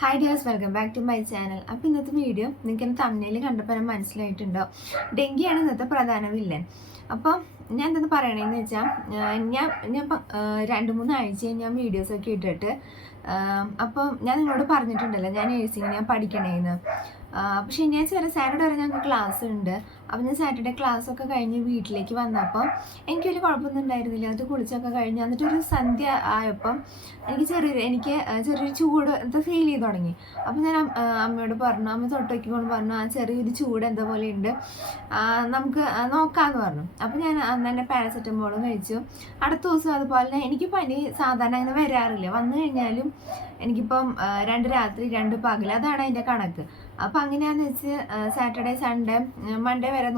Hi dears, welcome back to my channel. അപ്പോൾ ഇന്നത്തെ video നിങ്ങൾക്ക് എൻ്റെ തമ്മിൽ കണ്ടപ്പോൾ മനസ്സിലായിട്ടുണ്ടോ, ഡെങ്കിയാണ് ഇന്നത്തെ പ്രധാന വില്ലൻ. അപ്പോൾ ഞാൻ എന്തെന്ന് പറയണതെന്ന് വെച്ചാൽ ഞാൻ ഞാൻ 2-3 ആഴ്ച ഞാൻ വീഡിയോസൊക്കെ ഇട്ടിട്ട് അപ്പം ഞാൻ നിങ്ങളോട് പറഞ്ഞിട്ടുണ്ടല്ലോ ഞാൻ നേഴ്സിംഗ് ഞാൻ പഠിക്കണേന്ന്. അപ്പോൾ ശനിയാഴ്ച വരെ സാറ്റർഡേ വരെ ഞങ്ങൾക്ക് ക്ലാസ് ഉണ്ട്. അപ്പോൾ ഞാൻ സാറ്റർഡേ ക്ലാസ്സൊക്കെ കഴിഞ്ഞ് വീട്ടിലേക്ക് വന്നപ്പം എനിക്ക് വലിയ കുഴപ്പമൊന്നും ഉണ്ടായിരുന്നില്ല. എന്നിട്ട് കുളിച്ചൊക്കെ കഴിഞ്ഞ് എന്നിട്ടൊരു സന്ധ്യ ആയപ്പം എനിക്ക് ചെറിയൊരു ചൂട് എന്താ ഫീൽ ചെയ്ത് തുടങ്ങി. അപ്പോൾ ഞാൻ അമ്മയോട് പറഞ്ഞു, അമ്മ തൊട്ട് വയ്ക്കുമ്പോൾ പറഞ്ഞു ചെറിയൊരു ചൂട് എന്താ പോലെ ഉണ്ട്, നമുക്ക് നോക്കാമെന്ന് പറഞ്ഞു. അപ്പോൾ ഞാൻ അന്ന് തന്നെ പാരസെറ്റമോളും കഴിച്ചു. അടുത്ത ദിവസം അതുപോലെ തന്നെ എനിക്ക് പനി സാധാരണ അങ്ങനെ വരാറില്ല. വന്നു കഴിഞ്ഞാലും എനിക്കിപ്പം 2 രാത്രി 2 പകൽ, അതാണ് അതിൻ്റെ കണക്ക്. അപ്പം അങ്ങനെയാണെന്ന് വെച്ച് സാറ്റർഡേ സൺഡേ മൺഡേ വരെ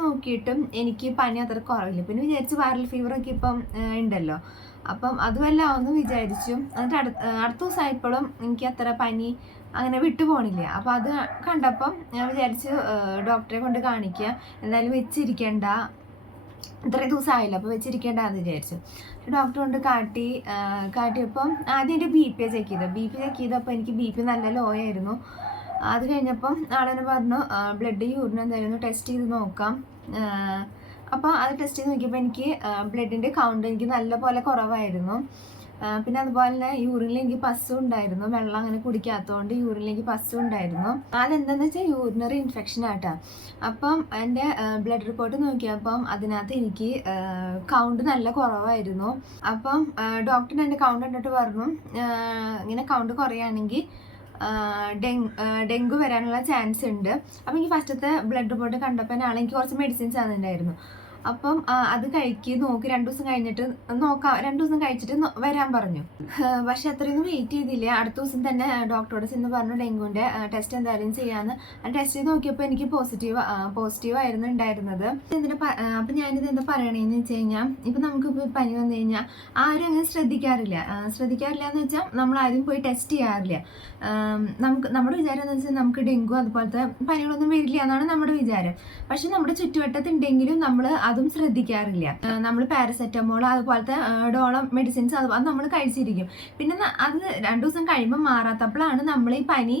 നോക്കിയിട്ടും എനിക്ക് പനി അത്ര കുറവില്ല. പിന്നെ വിചാരിച്ച് വൈറൽ ഫീവറൊക്കെ ഇപ്പം ഉണ്ടല്ലോ, അപ്പം അതുമെല്ലാം ഒന്ന് വിചാരിച്ചു. എന്നിട്ട് അടുത്ത ദിവസമായപ്പോഴും എനിക്ക് അത്ര പനി അങ്ങനെ വിട്ടുപോണില്ല. അപ്പോൾ അത് കണ്ടപ്പം ഞാൻ വിചാരിച്ചു ഡോക്ടറെ കൊണ്ട് കാണിക്കുക, എന്തായാലും വെച്ചിരിക്കേണ്ട, ഇത്രയും ദിവസം ആയില്ല, അപ്പോൾ വെച്ചിരിക്കേണ്ടെന്ന് വിചാരിച്ചു. ഡോക്ടർ കൊണ്ട് കാട്ടിയപ്പം ആദ്യം എൻ്റെ ബി പി ചെക്ക് ചെയ്തപ്പോൾ എനിക്ക് ബി പി നല്ല ലോ ആയിരുന്നു. അത് കഴിഞ്ഞപ്പം ആളെന്നെ പറഞ്ഞു ബ്ലഡ് യൂറിൻ എന്തായാലും ടെസ്റ്റ് ചെയ്ത് നോക്കാം. അപ്പോൾ അത് ടെസ്റ്റ് ചെയ്ത് നോക്കിയപ്പോൾ എനിക്ക് ബ്ലഡിൻ്റെ കൗണ്ട് എനിക്ക് നല്ല പോലെ കുറവായിരുന്നു. പിന്നെ അതുപോലെ തന്നെ യൂറിനിൽ എനിക്ക് പസ്സും ഉണ്ടായിരുന്നു. വെള്ളം അങ്ങനെ കുടിക്കാത്തതുകൊണ്ട് യൂറിനിൽ എനിക്ക് പസ്സും ഉണ്ടായിരുന്നു. അതെന്താണെന്ന് വെച്ചാൽ യൂറിനറി ഇൻഫെക്ഷൻ ആട്ടാ. അപ്പം എൻ്റെ ബ്ലഡ് റിപ്പോർട്ട് നോക്കിയപ്പം അതിനകത്ത് എനിക്ക് കൗണ്ട് നല്ല കുറവായിരുന്നു. അപ്പം ഡോക്ടർ എൻ്റെ കൗണ്ട് കണ്ടിട്ട് പറഞ്ഞു ഇങ്ങനെ കൗണ്ട് കുറയുകയാണെങ്കിൽ ഡെങ്കു വരാനുള്ള ചാൻസ് ഉണ്ട്. അപ്പം എനിക്ക് ഫസ്റ്റത്തെ ബ്ലഡ് റിപ്പോർട്ട് കണ്ടപ്പോൾ എനിക്ക് കുറച്ച് മെഡിസിൻസ് തന്നിട്ടുണ്ടായിരുന്നു. അപ്പം അത് നോക്കി 2 ദിവസം കഴിഞ്ഞിട്ട് നോക്കാം, 2 ദിവസം കഴിച്ചിട്ട് വരാൻ പറഞ്ഞു. പക്ഷെ അത്രയൊന്നും വെയിറ്റ് ചെയ്തില്ല. അടുത്ത ദിവസം തന്നെ ഡോക്ടറോട് ചെന്ന് പറഞ്ഞു ഡെങ്കുവിൻ്റെ ടെസ്റ്റ് എന്തായാലും ചെയ്യാമെന്ന്. ടെസ്റ്റ് ചെയ്ത് നോക്കിയപ്പോൾ എനിക്ക് പോസിറ്റീവ് ആയിരുന്നു ഉണ്ടായിരുന്നത്. അപ്പം ഞാനിത് എന്താ പറയണേന്ന് വെച്ച് കഴിഞ്ഞാൽ, ഇപ്പം നമുക്കിപ്പോൾ പനി വന്നു കഴിഞ്ഞാൽ ആരും അങ്ങനെ ശ്രദ്ധിക്കാറില്ല എന്ന് വെച്ചാൽ നമ്മൾ ആരും പോയി ടെസ്റ്റ് ചെയ്യാറില്ല. നമ്മുടെ വിചാരം എന്ന് വെച്ചാൽ നമുക്ക് ഡെങ്കു അതുപോലത്തെ പനികളൊന്നും വരില്ല എന്നാണ് നമ്മുടെ വിചാരം. പക്ഷെ നമ്മുടെ ചുറ്റുവട്ടത്തുണ്ടെങ്കിലും നമ്മൾ അതും ശ്രദ്ധിക്കാറില്ല. നമ്മൾ പാരസെറ്റമോൾ അതുപോലത്തെ ഡോളം മെഡിസിൻസ് അത് നമ്മൾ കഴിച്ചിരിക്കും. പിന്നെ അത് 2 ദിവസം കഴിയുമ്പോൾ മാറാത്തപ്പോഴാണ് നമ്മൾ ഈ പനി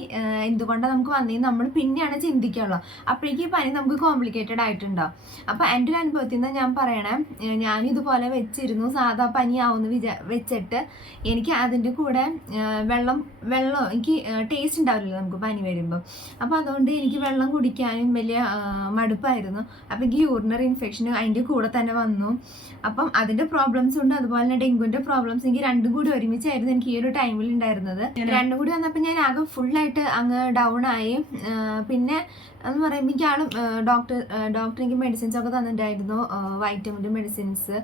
എന്തുകൊണ്ടാണ് നമുക്ക് വന്നതെന്ന് നമ്മൾ പിന്നെയാണ് ചിന്തിക്കുള്ളൂ. അപ്പോഴേക്കും ഈ പനി നമുക്ക് കോംപ്ലിക്കേറ്റഡ് ആയിട്ടുണ്ടാവും. അപ്പോൾ എൻ്റെ ഒരു അനുഭവത്തിൽ നിന്ന് ഞാൻ പറയണേ, ഞാനും ഇതുപോലെ വെച്ചിരുന്നു. സാധാ പനിയാവുമെന്ന് വെച്ചിട്ട് എനിക്ക് അതിൻ്റെ കൂടെ വെള്ളം എനിക്ക് ടേസ്റ്റ് ഉണ്ടാവില്ലല്ലോ നമുക്ക് പനി വരുമ്പോൾ. അപ്പോൾ അതുകൊണ്ട് എനിക്ക് വെള്ളം കുടിക്കാനും വലിയ മടുപ്പായിരുന്നു. അപ്പോൾ എനിക്ക് യൂറിനറി ഇൻഫെക്ഷൻ അതിൻ്റെ കൂടെ തന്നെ വന്നു. അപ്പം അതിൻ്റെ പ്രോബ്ലംസ് ഉണ്ട്, അതുപോലെ തന്നെ ഡെങ്കുവിൻ്റെ പ്രോബ്ലംസ്. എനിക്ക് 2 കൂടി ഒരുമിച്ചായിരുന്നു എനിക്ക് ഈ ഒരു ടൈമിൽ ഉണ്ടായിരുന്നത്. 2 കൂടി വന്നപ്പോൾ ഞാൻ ആകെ ഫുള്ളായിട്ട് അങ്ങ് ഡൗൺ ആയി. പിന്നെ എന്ന് പറയുമ്പോൾ എനിക്ക് ഡോക്ടർ എനിക്ക് മെഡിസിൻസ് ഒക്കെ തന്നിട്ടുണ്ടായിരുന്നു. വൈറ്റമിൻ്റെ മെഡിസിൻസ്,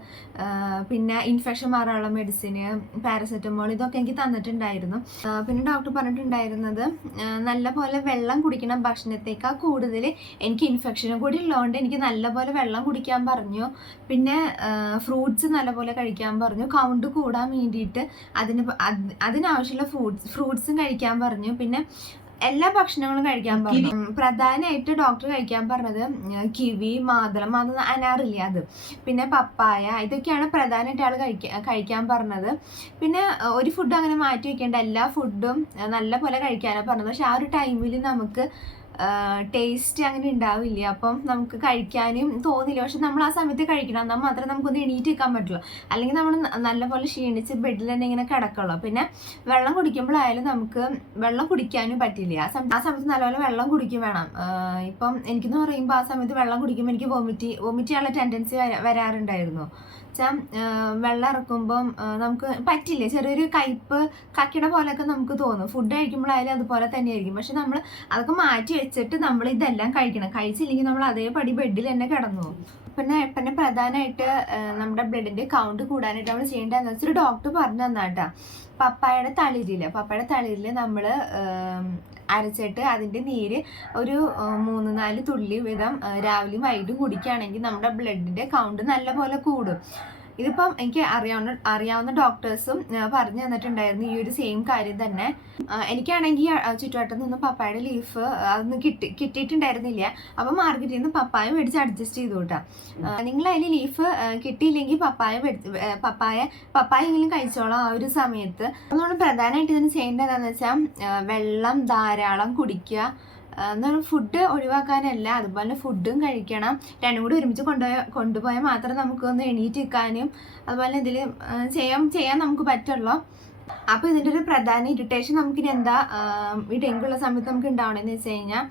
പിന്നെ ഇൻഫെക്ഷൻ മാറാനുള്ള മെഡിസിന്, പാരസെറ്റമോൾ, ഇതൊക്കെ എനിക്ക് തന്നിട്ടുണ്ടായിരുന്നു. പിന്നെ ഡോക്ടർ പറഞ്ഞിട്ടുണ്ടായിരുന്നത് നല്ല പോലെ വെള്ളം കുടിക്കണം, ഭക്ഷണത്തേക്കാൾ കൂടുതൽ എനിക്ക് ഇൻഫെക്ഷനും കൂടി ഉള്ളതുകൊണ്ട് എനിക്ക് നല്ലപോലെ വെള്ളം കുടിക്കാൻ പറഞ്ഞു. പിന്നെ ഫ്രൂട്ട്സ് നല്ലപോലെ കഴിക്കാൻ പറഞ്ഞു. കൗണ്ട് കൂടാൻ വേണ്ടിയിട്ട് അതിനാവശ്യമുള്ള ഫ്രൂട്ട്സും കഴിക്കാൻ പറഞ്ഞു. പിന്നെ എല്ലാ ഭക്ഷണങ്ങളും കഴിക്കാൻ പറഞ്ഞു. പ്രധാനമായിട്ട് ഡോക്ടർ കഴിക്കാൻ പറഞ്ഞത് കിവി, മാതളം, അനാറില്ല അത്, പിന്നെ പപ്പായ, ഇതൊക്കെയാണ് പ്രധാനമായിട്ട് ആൾ കഴിക്കാൻ പറഞ്ഞത്. പിന്നെ ഒരു ഫുഡ് അങ്ങനെ മാറ്റി വെക്കേണ്ട, എല്ലാ ഫുഡും നല്ല പോലെ കഴിക്കാനാണ് പറഞ്ഞത്. പക്ഷെ ആ ഒരു ടൈമിൽ നമുക്ക് ടേസ്റ്റ് അങ്ങനെ ഉണ്ടാവില്ല, അപ്പം നമുക്ക് കഴിക്കാനും തോന്നില്ല. പക്ഷെ നമ്മൾ ആ സമയത്ത് കഴിക്കണം, എന്നാൽ മാത്രമേ നമുക്കൊന്ന് എണീറ്റ് വെക്കാൻ പറ്റുള്ളൂ. അല്ലെങ്കിൽ നമ്മൾ നല്ലപോലെ ക്ഷീണിച്ച് ബെഡിൽ തന്നെ ഇങ്ങനെ കിടക്കുള്ളൂ. പിന്നെ വെള്ളം കുടിക്കുമ്പോഴായാലും നമുക്ക് വെള്ളം കുടിക്കാനും പറ്റില്ല. ആ സമയത്ത് നല്ലപോലെ വെള്ളം കുടിക്കും വേണം. ഇപ്പം എനിക്കെന്ന് പറയുമ്പോൾ ആ സമയത്ത് വെള്ളം കുടിക്കുമ്പോൾ എനിക്ക് വൊമിറ്റ് ചെയ്യാനുള്ള ടെൻഡൻസി വരാറുണ്ടായിരുന്നു. വെച്ചാൽ വെള്ളം ഇറക്കുമ്പം നമുക്ക് പറ്റില്ല, ചെറിയൊരു കയ്പ്പ് കക്കിട പോലെയൊക്കെ നമുക്ക് തോന്നും. ഫുഡ് കഴിക്കുമ്പോഴായാലും അതുപോലെ തന്നെയായിരിക്കും. പക്ഷെ നമ്മൾ അതൊക്കെ മാറ്റി വെച്ചിട്ട് നമ്മൾ ഇതെല്ലാം കഴിച്ചില്ലെങ്കിൽ നമ്മൾ അതേപടി ബെഡിൽ തന്നെ കിടന്നു പോകും. പിന്നെ പ്രധാനമായിട്ട് നമ്മുടെ ബ്ലഡിൻ്റെ കൗണ്ട് കൂടാനായിട്ട് നമ്മൾ ചെയ്യേണ്ടതെന്ന് വെച്ചാൽ ഡോക്ടർ പറഞ്ഞു തന്നാട്ടാ, പപ്പായയുടെ തളിരിൽ നമ്മൾ അരച്ചിട്ട് അതിൻ്റെ നീര് ഒരു 3-4 തുള്ളി വീതം രാവിലെയും വൈകിട്ടും കുടിക്കുകയാണെങ്കിൽ നമ്മുടെ ബ്ലഡിൻ്റെ കൗണ്ട് നല്ലപോലെ കൂടും. ഇതിപ്പം എനിക്ക് അറിയാവുന്ന ഡോക്ടേഴ്സും പറഞ്ഞു തന്നിട്ടുണ്ടായിരുന്നു ഈ ഒരു സെയിം കാര്യം തന്നെ. എനിക്കാണെങ്കിൽ ചുറ്റുവട്ടത്ത് നിന്ന് പപ്പായയുടെ ലീഫ് അതൊന്നും കിട്ടിയിട്ടുണ്ടായിരുന്നില്ല. അപ്പം മാർക്കറ്റിൽ നിന്ന് പപ്പായ മേടിച്ച് അഡ്ജസ്റ്റ് ചെയ്തു കേട്ടോ. നിങ്ങൾ അതിൽ ലീഫ് കിട്ടിയില്ലെങ്കിൽ പപ്പായ എങ്കിലും കഴിച്ചോളാം ആ ഒരു സമയത്ത്. നമ്മൾ പ്രധാനമായിട്ട് ഇതിന് ചെയ്യേണ്ടത് എന്താണെന്ന് വെച്ചാൽ വെള്ളം ധാരാളം കുടിക്കുക. എന്നാൽ ഫുഡ് ഒഴിവാക്കാനല്ല, അതുപോലെ ഫുഡും കഴിക്കണം. രണ്ടും കൂടി ഒരുമിച്ച് കൊണ്ടുപോയാൽ മാത്രമേ നമുക്കൊന്ന് എണീറ്റ് നിൽക്കാനും അതുപോലെ എന്തെങ്കിലും ചെയ്യാൻ നമുക്ക് പറ്റുള്ളൂ. അപ്പോൾ ഇതിൻ്റെ ഒരു പ്രധാന ഇറിറ്റേഷൻ നമുക്കിനി എന്താ ഈ ഡെങ്കു ഉള്ള സമയത്ത് നമുക്ക് ഉണ്ടാവണമെന്ന് വെച്ച് കഴിഞ്ഞാൽ,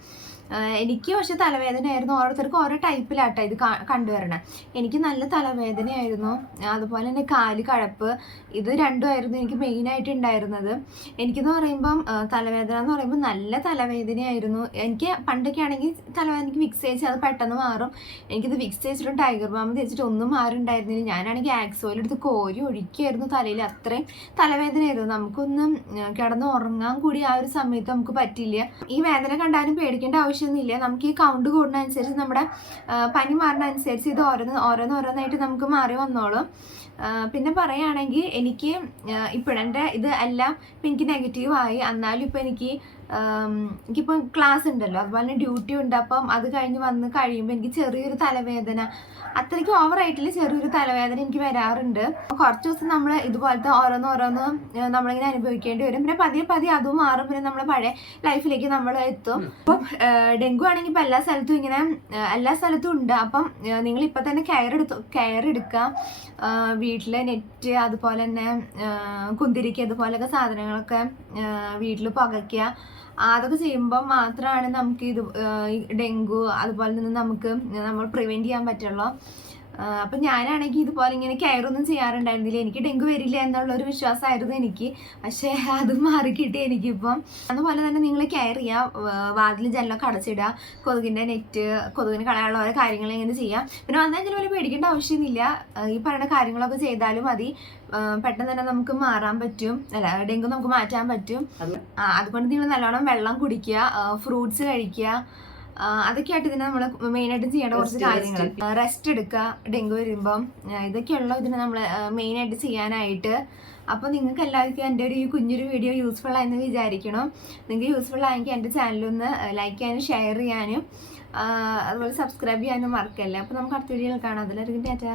എനിക്ക് പക്ഷെ തലവേദനയായിരുന്നു. ഓരോരുത്തർക്കും ഓരോ ടൈപ്പിലാട്ടോ ഇത് കണ്ടുവരണം. എനിക്ക് നല്ല തലവേദനയായിരുന്നു, അതുപോലെ തന്നെ കാല് കഴപ്പ്, ഇത് രണ്ടുമായിരുന്നു എനിക്ക് മെയിനായിട്ട് ഉണ്ടായിരുന്നത്. എനിക്കെന്ന് പറയുമ്പം തലവേദന എന്ന് പറയുമ്പോൾ നല്ല തലവേദനയായിരുന്നു. എനിക്ക് പണ്ടൊക്കെ ആണെങ്കിൽ തലവേദനയ്ക്ക് വിക്സ് തേച്ച് അത് പെട്ടെന്ന് മാറും. എനിക്കിത് വിക്സ് തേച്ചിട്ടും ടൈഗർ ബാം തേച്ചിട്ട് ഒന്നും മാറുണ്ടായിരുന്നില്ല. ഞാനാണെങ്കിൽ ആക്സോയിൽ എടുത്ത് കോരി ഒഴിക്കായിരുന്നു തലയിൽ. അത്രയും തലവേദനയായിരുന്നു. നമുക്കൊന്നും കിടന്ന് ഉറങ്ങാൻ കൂടി ആ ഒരു സമയത്ത് നമുക്ക് പറ്റില്ല. ഈ വേദന കണ്ടാലും പേടിക്കേണ്ട ആവശ്യമൊന്നുമില്ല. നമുക്ക് ഈ കൗണ്ട് കൂടുന്നതനുസരിച്ച് നമ്മുടെ പനി മാറുന്നതനുസരിച്ച് ഇത് ഓരോന്നായിട്ട് നമുക്ക് മാറി വന്നോളും. പിന്നെ പറയുകയാണെങ്കിൽ എനിക്ക് ഇപ്പോഴെൻ്റെ ഇത് എല്ലാം ഇപ്പം എനിക്ക് നെഗറ്റീവായി. എന്നാലും ഇപ്പം എനിക്കിപ്പോൾ ക്ലാസ് ഉണ്ടല്ലോ, അതുപോലെ ഡ്യൂട്ടി ഉണ്ട്. അപ്പം അത് കഴിഞ്ഞ് വന്ന് കഴിയുമ്പോൾ എനിക്ക് ചെറിയൊരു തലവേദന, അത്രയ്ക്ക് ഓവറായിട്ടില്ല, ചെറിയൊരു തലവേദന എനിക്ക് വരാറുണ്ട്. കുറച്ച് ദിവസം നമ്മൾ ഇതുപോലത്തെ ഓരോന്ന് നമ്മളിങ്ങനെ അനുഭവിക്കേണ്ടി വരും. പിന്നെ പതിയെ അതും മാറും. പിന്നെ നമ്മൾ പഴയ ലൈഫിലേക്ക് നമ്മൾ എത്തും. അപ്പം ഡെങ്കു ആണെങ്കിൽ ഇപ്പം എല്ലാ സ്ഥലത്തും ഉണ്ട്. അപ്പം നിങ്ങൾ ഇപ്പം തന്നെ കെയർ എടുക്കുക. വീട്ടിൽ നെറ്റ്, അതുപോലെ തന്നെ കുന്തിരിക്ക, അതുപോലെയൊക്കെ സാധനങ്ങളൊക്കെ വീട്ടിൽ പുകയ്ക്കുക. അതൊക്കെ ചെയ്യുമ്പോൾ മാത്രമാണ് നമുക്ക് ഡെങ്കു അതുപോലെ തന്നെ നമ്മൾ പ്രിവെൻറ്റ് ചെയ്യാൻ പറ്റുള്ളൂ. അപ്പം ഞാനാണെങ്കിൽ ഇതുപോലെ ഇങ്ങനെ കെയറൊന്നും ചെയ്യാറുണ്ടായിരുന്നില്ല. എനിക്ക് ഡെങ്കു വരില്ല എന്നുള്ളൊരു വിശ്വാസമായിരുന്നു എനിക്ക്. പക്ഷേ അത് മാറിക്കിട്ടി എനിക്കിപ്പം. അതുപോലെ തന്നെ നിങ്ങൾ കെയർ ചെയ്യുക. വാതിൽ ജനലൊക്കെ അടച്ചിടുക. കൊതുകിൻ്റെ നെറ്റ്, കൊതുകിന് കളയാനുള്ള ഓരോ കാര്യങ്ങൾ ഇങ്ങനെ ചെയ്യാം. പിന്നെ വന്നാൽ വലിയ പേടിക്കേണ്ട ആവശ്യമൊന്നുമില്ല. ഈ പറയുന്ന കാര്യങ്ങളൊക്കെ ചെയ്താലും മതി. പെട്ടെന്ന് തന്നെ നമുക്ക് മാറാൻ പറ്റും. ഡെങ്കു നമുക്ക് മാറ്റാൻ പറ്റും. അതുകൊണ്ട് നിങ്ങൾ നല്ലോണം വെള്ളം കുടിക്കുക, ഫ്രൂട്ട്സ് കഴിക്കുക. അതൊക്കെയായിട്ട് ഇതിനെ നമ്മൾ മെയിനായിട്ട് ചെയ്യേണ്ട കുറച്ച് കാര്യങ്ങൾ. റെസ്റ്റ് എടുക്കുക ഡെങ്കു വരുമ്പം. ഇതൊക്കെയുള്ളൂ ഇതിനെ നമ്മൾ മെയിനായിട്ട് ചെയ്യാനായിട്ട്. അപ്പോൾ നിങ്ങൾക്ക് എല്ലാവർക്കും എൻ്റെ ഈ കുഞ്ഞൊരു വീഡിയോ യൂസ്ഫുൾ ആയെന്ന് വിചാരിക്കണം. നിങ്ങൾക്ക് യൂസ്ഫുൾ ആയെങ്കിൽ എൻ്റെ ചാനലൊന്ന് ലൈക്ക് ചെയ്യാനും ഷെയർ ചെയ്യാനും അതുപോലെ സബ്സ്ക്രൈബ് ചെയ്യാനും മറക്കല്ലേ. അപ്പോൾ നമുക്ക് അടുത്ത വീഡിയോയിൽ കാണാം. അതിലൊരു ടാറ്റാ.